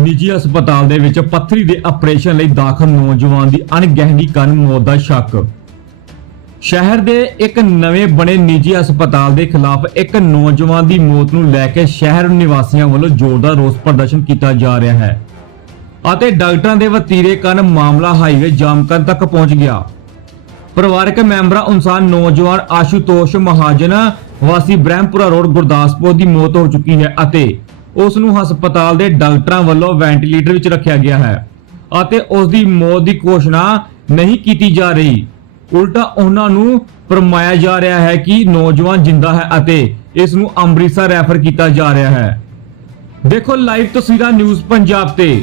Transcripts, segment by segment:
ਨਿੱਜੀ ਹਸਪਤਾਲ ਦੇ ਵਿੱਚ ਪੱਥਰੀ ਦੇ ਆਪਰੇਸ਼ਨ ਲਈ ਦਾਖਲ ਨੌਜਵਾਨ ਦੀ ਅਣਗਹਿਲੀ ਕਾਰਨ ਮੌਤ ਦਾ ਸ਼ੱਕ। ਸ਼ਹਿਰ ਦੇ ਇੱਕ ਨਵੇਂ ਬਣੇ ਨਿੱਜੀ ਹਸਪਤਾਲ ਦੇ ਖਿਲਾਫ ਇੱਕ ਨੌਜਵਾਨ ਦੀ ਮੌਤ ਨੂੰ ਲੈ ਕੇ ਸ਼ਹਿਰ ਨਿਵਾਸੀਆਂ ਵੱਲੋਂ ਜ਼ੋਰਦਾਰ ਰੋਸ ਪ੍ਰਦਰਸ਼ਨ ਕੀਤਾ ਜਾ ਰਿਹਾ ਹੈ ਅਤੇ ਡਾਕਟਰਾਂ ਦੇ ਵਤੀਰੇ ਕਾਰਨ ਮਾਮਲਾ ਹਾਈਵੇ ਜਾਮ ਕਰਨ ਤੱਕ ਪਹੁੰਚ ਗਿਆ। ਪਰਿਵਾਰਕ ਮੈਂਬਰਾਂ ਅਨੁਸਾਰ ਨੌਜਵਾਨ ਆਸ਼ੂਤੋਸ਼ ਮਹਾਜਨ ਵਾਸੀ ਬ੍ਰਹਮਪੁਰਾ ਰੋਡ ਗੁਰਦਾਸਪੁਰ ਦੀ ਮੌਤ ਹੋ ਚੁੱਕੀ ਹੈ ਅਤੇ ਉਸ ਨੂੰ ਹਸਪਤਾਲ ਦੇ ਡਾਕਟਰਾਂ ਵੱਲੋਂ ਵੈਂਟੀਲੇਟਰ ਵਿੱਚ ਰੱਖਿਆ ਗਿਆ ਹੈ ਅਤੇ ਉਸ ਦੀ ਮੌਤ ਦੀ ਘੋਸ਼ਣਾ ਨਹੀਂ ਕੀਤੀ ਜਾ ਰਹੀ। ਉਲਟਾ ਉਹਨਾਂ ਨੂੰ ਫਰਮਾਇਆ ਜਾ ਰਿਹਾ ਹੈ ਕਿ ਨੌਜਵਾਨ ਜਿੰਦਾ ਹੈ ਅਤੇ ਇਸ ਨੂੰ ਅੰਮ੍ਰਿਤਸਰ ਰੈਫਰ ਕੀਤਾ ਜਾ ਰਿਹਾ ਹੈ। ਦੇਖੋ ਲਾਈਵ ਤਸਵੀਰਾਂ ਨਿਊਜ਼ ਪੰਜਾਬ ਤੇ।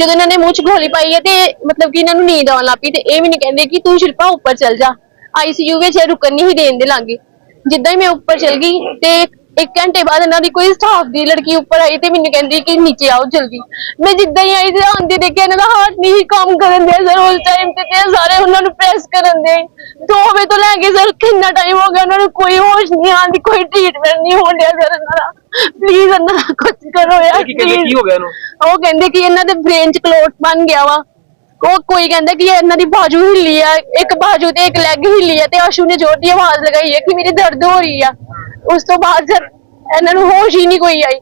ਜਦੋਂ ਇਹਨਾਂ ਨੇ ਮੂੰਹ 'ਚ ਗੋਲੀ ਪਾਈ ਹੈ ਤੇ ਮਤਲਬ ਕਿ ਇਹਨਾਂ ਨੂੰ ਨੀਂਦ ਆਉਣ ਲੱਗ ਪਈ ਤੇ ਇਹ ਵੀ ਨਹੀਂ ਕਹਿੰਦੇ ਕਿ ਤੂੰ ਸ਼ਿਲਪਾ ਉੱਪਰ ਚੱਲ ਜਾ। ਆਈਸੀਯੂ ਵਿੱਚ ਇਹ ਰੁਕਣ ਨਹੀਂ ਦੇਣ ਦੇ ਲਾਂਗੇ। ਜਿੱਦਾਂ ਹੀ ਮੈਂ ਉੱਪਰ ਚਲ ਗਈ ਤੇ ਇੱਕ ਘੰਟੇ ਬਾਅਦ ਇਹਨਾਂ ਦੀ ਕੋਈ ਸਟਾਫ ਦੀ ਲੜਕੀ ਉੱਪਰ ਆਈ ਤੇ ਮੈਨੂੰ ਕਹਿੰਦੀ ਕਿ ਨੀਚੇ ਆਓ ਜਲਦੀ। ਮੈਂ ਜਿੱਦਾਂ ਹੀ ਆਈ ਤੇ ਆਉਂਦੀ ਦੇਖਿਆ, ਇਹਨਾਂ ਦਾ ਹਾਰਟ ਨਹੀਂ ਕੰਮ ਕਰਨ ਦੇ ਸਰ ਉਸ ਟਾਈਮ ਤੇ ਤੇ ਸਾਰੇ ਉਹਨਾਂ ਨੂੰ ਪ੍ਰੈਸ ਕਰਨ ਦੇ। ਦੋ ਵਜੇ ਤੋਂ ਲੈ ਕੇ ਸਰ ਕਿੰਨਾ ਟਾਈਮ ਹੋ ਗਿਆ ਉਹਨਾਂ ਨੂੰ ਕੋਈ ਹੋਸ਼ ਨਹੀਂ ਆਉਂਦੀ, ਕੋਈ ਟ੍ਰੀਟਮੈਂਟ ਨਹੀਂ ਹੋਣ ਡਿਆ ਸਰ ਇਹਨਾਂ ਦਾ। ਪਲੀਜ਼ ਇਹਨਾਂ ਦਾ ਕੁਝ ਕਰੋ ਯਾਰ ਕੀ ਕਹਿੰਦੇ ਕੀ। ਹੋ ਗਿਆ ਇਹਨੂੰ? ਉਹ ਕਹਿੰਦੇ ਕਿ ਇਹਨਾਂ ਦੇ ਬ੍ਰੇਨ 'ਚ ਕਲੋਟ ਬਣ ਗਿਆ ਵਾ। ਉਹ ਕੋਈ ਕਹਿੰਦਾ ਕਿ ਇਹਨਾਂ ਦੀ ਬਾਜੂ ਹਿੱਲੀ ਆ ਇੱਕ ਬਾਜੂ ਤੇ ਇੱਕ ਲੈਗ ਹਿੱਲੀ ਆ ਤੇ ਆਸ਼ੂ ਨੇ ਜ਼ੋਰ ਦੀ ਆਵਾਜ਼ ਲਗਾਈ ਹੈ ਕਿ ਮੇਰੀ ਦਰਦ ਹੋ ਰਹੀ ਆ। ਉਸ ਤੋਂ ਬਾਅਦ ਫਿਰ ਇਹਨਾਂ ਨੂੰ ਹੋਸ਼ ਹੀ ਨਹੀਂ ਕੋਈ ਆਈ।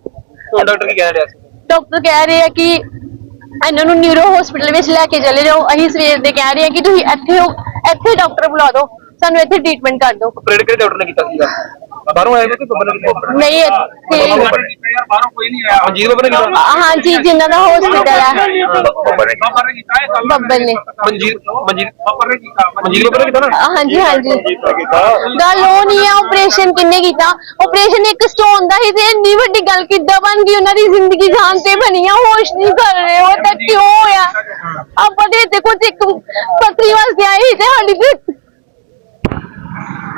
ਡਾਕਟਰ ਕੀ ਕਹਿ ਰਿਹਾ ਸੀ? ਡਾਕਟਰ ਕਹਿ ਰਹੇ ਆ ਕਿ ਇਹਨਾਂ ਨੂੰ ਨਿਊਰੋ ਹਸਪੀਟਲ ਵਿੱਚ ਲੈ ਕੇ ਚਲੇ ਜਾਓ। ਅਸੀਂ ਸਵੇਰ ਦੇ ਕਹਿ ਰਹੇ ਆ ਕਿ ਤੁਸੀਂ ਇੱਥੇ ਹੋ ਇੱਥੇ ਡਾਕਟਰ ਬੁਲਾ ਦਿਓ। ਸਾਨੂੰ ਇੱਥੇ ਟ੍ਰੀਟਮੈਂਟ ਕਰ ਦਿਓ। ਆਪਰੇਟ ਕਿਹੜੇ ਡਾਕਟਰ ਨੇ ਕੀਤਾ ਸੀਗਾ? ਬਾਹਰੋਂ ਆਇਆ ਕੋਈ ਬੱਬਰ ਨੇ ਕੀਤਾ ਨਹੀਂ ਇੱਥੇ ਯਾਰ ਬਾਹਰੋਂ ਕੋਈ ਨਹੀਂ ਆਇਆ। ਮਨਜੀਤ ਬੱਬਰ ਨੇ ਕੀਤਾ ਹਾਂਜੀ ਜਿਨ੍ਹਾਂ ਦਾ ਹਸਪੀਟਲ ਹੈ ਬੱਬਰ ਨੇ ਬੱਬਰ ਨੇ ਕੀਤਾ ਹੈ ਬੱਬਲ ਨੇ ਮਨਜੀਤ ਮਨਜੀਤ ਬੱਬਰ ਨੇ ਕੀਤਾ। ਮਨਜੀਤ ਬੱਬਰ ਨੇ ਕੀਤਾ ਨਾ? ਹਾਂਜੀ ਹਾਂਜੀ। ਗੱਲ ਉਹ ਨਹੀਂ ਆ ਆਪਰੇਸ਼ਨ ਕਿੰਨੇ ਕੀਤਾ? ਆਪਰੇਸ਼ਨ ਇੱਕ ਸਟੋਨ ਦਾ ਹੀ ਤੇ ਇੰਨੀ ਵੱਡੀ ਗੱਲ ਕਿੱਦਾਂ ਬਣ ਗਈ? ਉਹਨਾਂ ਦੀ ਜ਼ਿੰਦਗੀ ਜਾਨ ਤੇ ਬਣੀ ਆ ਹੋਸ਼ ਨਹੀਂ ਕਰ ਰਹੇ ਉਹ ਤਾਂ ਕਿਉਂ ਹੋਇਆ? ਆਪਾਂ ਦੇ ਤੇ ਕੁਝ ਇੱਕ ਪਤਰੀ ਵਾਸਤੇ ਆਏ ਸੀ ਤੇ ਸਾਡੀ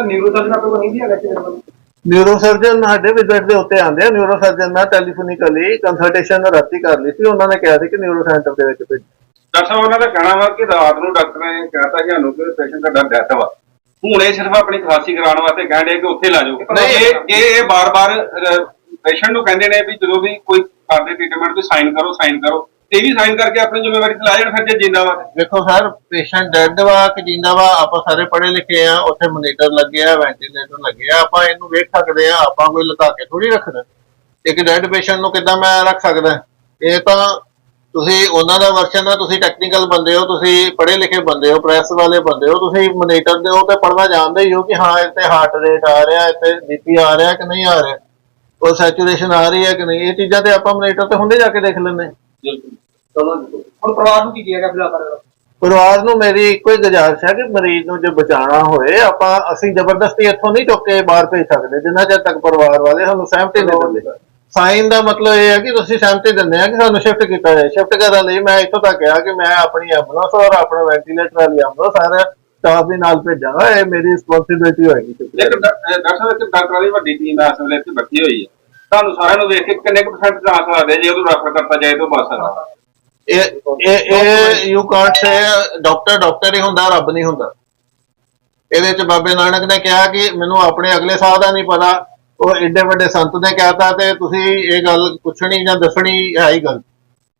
ਸਰ ਨਿਊਰੋ ਸਰਜਨ ਆਪਕੋ ਨਹੀਂ ਦਿਆ ਗਿਆ ਨਿਊਰੋ ਸਰਜਨ ਸਾਡੇ ਵਿਜ਼ਿਟ ਦੇ ਉੱਤੇ ਆਉਂਦੇ ਆ। ਨਿਊਰੋ ਸਰਜਨ ਨਾਲ ਟੈਲੀਫੋਨਿਕਲੀ ਕੰਸਲਟੇਸ਼ਨ ਰਾਤੀ ਕਰ ਲਈ ਸੀ। ਉਹਨਾਂ ਨੇ ਕਿਹਾ ਸੀ ਕਿ ਨਿਊਰੋ ਸੈਂਟਰ ਦੇ ਵਿੱਚ ਭੇਜੋ। ਡਾਕਟਰ ਸਾਹਿਬ ਉਹਨਾਂ ਦਾ ਕਹਿਣਾ ਵਾ ਕਿ ਰਾਤ ਨੂੰ ਡਾਕਟਰ ਨੇ ਕਹਿਤਾ ਸਾਨੂੰ ਕਿ ਪੇਸ਼ੈਂਟ ਦਾ ਡੈਥ ਵਾ। ਹੁਣ ਇਹ ਸਿਰਫ ਆਪਣੀ ਖਾਸੀ ਕਰਾਉਣ ਵਾਸਤੇ ਕਹਿੰਦੇ ਕਿ ਉੱਥੇ ਲਾ ਜਾਓ। ਨਹੀਂ ਇਹ ਇਹ ਇਹ ਬਾਰ-ਬਾਰ ਪੇਸ਼ੈਂਟ ਨੂੰ ਕਹਿੰਦੇ ਨੇ ਵੀ ਜਦੋਂ ਵੀ ਕੋਈ ਕਰਦੇ ਟ੍ਰੀਟਮੈਂਟ ਤੇ ਸਾਈਨ ਕਰੋ ਸਾਈਨ ਕਰੋ। ਤੇ ਵੀ ਸਾਈਨ ਕਰਕੇ ਆਪਣੀ ਜ਼ਿੰਮੇਵਾਰੀ ਤੇ ਲਾ ਜਾਣ ਫਿਰ ਜੇ ਜਿੰਦਾ ਵਾ। ਦੇਖੋ ਸਰ ਪੇਸ਼ੈਂਟ ਡੈਡ ਵਾ ਕਿ ਜਿੰਦਾ ਵਾ ਆਪਾਂ ਸਾਰੇ ਪੜ੍ਹੇ ਲਿਖੇ ਆ ਉੱਥੇ ਮੋਨੀਟਰ ਲੱਗੇ ਆ ਵੈਂਟੀਲੇਟਰ ਲੱਗੇ ਆ ਆਪਾਂ ਇਹਨੂੰ ਵੇਖ ਸਕਦੇ ਆ ਆਪਾਂ ਕੋਈ ਲੁਕਾ ਕੇ ਥੋੜੀ ਰੱਖਣਾ। ਇੱਕ ਡੈਡ ਪੇਸ਼ੈਂਟ ਨੂੰ ਕਿੱਦਾਂ ਮੈਂ ਰੱਖ ਸਕਦਾ? ਇਹ ਤਾਂ ਤੁਸੀਂ ਉਹਨਾਂ ਦਾ ਵਰਸ਼ਨ ਆ ਤੁਸੀਂ ਟੈਕਨੀਕਲ ਬੰਦੇ ਹੋ ਤੁਸੀਂ ਪੜ੍ਹੇ ਲਿਖੇ ਬੰਦੇ ਹੋ ਪ੍ਰੈਸ ਵਾਲੇ ਬੰਦੇ ਹੋ ਤੁਸੀਂ ਮੋਨੀਟਰ ਦੇ ਹੋ ਤੇ ਪੜ੍ਹਨਾ ਜਾਣਦੇ ਹੀ ਹੋ ਕਿ ਹਾਂ ਇੱਥੇ ਹਾਰਟ ਰੇਟ ਆ ਰਿਹਾ ਇੱਥੇ ਬੀਪੀ ਆ ਰਿਹਾ ਕਿ ਨਹੀਂ ਆ ਰਿਹਾ। ਉਹ ਸੈਚੂਰੇਸ਼ਨ ਆ ਰਹੀ ਹੈ ਕਿ ਨਹੀਂ? ਇਹ ਚੀਜ਼ਾਂ ਤੇ ਆਪਾਂ ਮੋਨੀਟਰ ਤੇ ਹੁੰਦੇ ਜਾ ਕੇ ਦੇਖ ਲੈਂਦੇ ਹੁਣ ਪਰਿਵਾਰ ਨੂੰ ਕੀ ਕਿਹਾ ਗਿਆ ਫਿਲਹਾਲ ਪਰਿਵਾਰ ਨੂੰ ਮੇਰੀ ਇੱਕੋ ਹੀ ਗੁਜ਼ਾਰਿਸ਼ ਹੈ ਕਿ ਮਰੀਜ਼ ਨੂੰ ਜੇ ਬਚਾਉਣਾ ਹੋਏ ਆਪਾਂ ਅਸੀਂ ਜ਼ਬਰਦਸਤੀ ਇੱਥੋਂ ਨਹੀਂ ਚੁੱਕ ਕੇ ਬਾਹਰ ਭੇਜ ਸਕਦੇ ਜਿੰਨਾ ਚਿਰ ਤੱਕ ਪਰਿਵਾਰ ਵਾਲੇ ਸਾਨੂੰ ਸਹਿਮਤੀ ਨਹੀਂ ਦਿੰਦੇ ਸਾਈਨ ਦਾ ਮਤਲਬ ਇਹ ਹੈ ਕਿ ਤੁਸੀਂ ਸਹਿਮਤੀ ਦਿੰਦੇ ਆ ਕਿ ਸਾਨੂੰ ਸ਼ਿਫਟ ਕੀਤਾ ਜਾਏ। ਸ਼ਿਫਟ ਕਰਨ ਲਈ ਮੈਂ ਇੱਥੋਂ ਤੱਕ ਕਿਹਾ ਕਿ ਮੈਂ ਆਪਣੀ ਐਂਬੂਲੈਂਸ ਔਰ ਆਪਣਾ ਵੈਂਟੀਲੇਟਰ ਵਾਲੀ ਐਂਬੂਲੈਂਸ ਸਾਰਾ ਸਟਾਫ ਦੇ ਨਾਲ ਭੇਜਾਂਗਾ ਇਹ ਮੇਰੀ ਰਿਸਪੌਂਸਿਬਿਲਟੀ ਹੋਏਗੀ। ਇੱਕ ਡਾਕਟਰ ਸਾਹਿਬ ਇੱਕ ਡਾਕਟਰਾਂ ਦੀ ਵੱਡੀ ਟੀਮ ਇਸ ਵੇਲੇ ਇੱਥੇ ਬੈਠੀ ਹੋਈ ਹੈ। ਤੁਹਾਨੂੰ ਸਾਰਿਆਂ ਨੂੰ ਵੇਖ ਕੇ ਕਿੰਨੇ ਕੁ ਪਰਸੈਂਟ ਚਾਂਸ ਲੱਗਦੇ ਜੇ ਉਹਨੂੰ ਰੈਫਰ ਕਰਤਾ ਜਾਏ ਤਾਂ ਬਸ ਇਹ ਇਹ ਇਹ you can't say doctor doctor ਹੀ ਹੁੰਦਾ, ਰੱਬ ਨਹੀਂ ਹੁੰਦਾ। ਇਹਦੇ ਚ ਬਾਬੇ ਨਾਨਕ ਨੇ ਕਿਹਾ ਕਿ ਮੈਨੂੰ ਆਪਣੇ ਅਗਲੇ ਸਾਹ ਦਾ ਨਹੀਂ ਪਤਾ। ਉਹ ਏਡੇ ਵੱਡੇ ਸੰਤ ਨੇ ਕਹਿਤਾ ਤੇ ਤੁਸੀਂ ਇਹ ਗੱਲ ਪੁੱਛਣੀ ਜਾਂ ਦੱਸਣੀ ਹੈ ਹੀ ਗਲਤ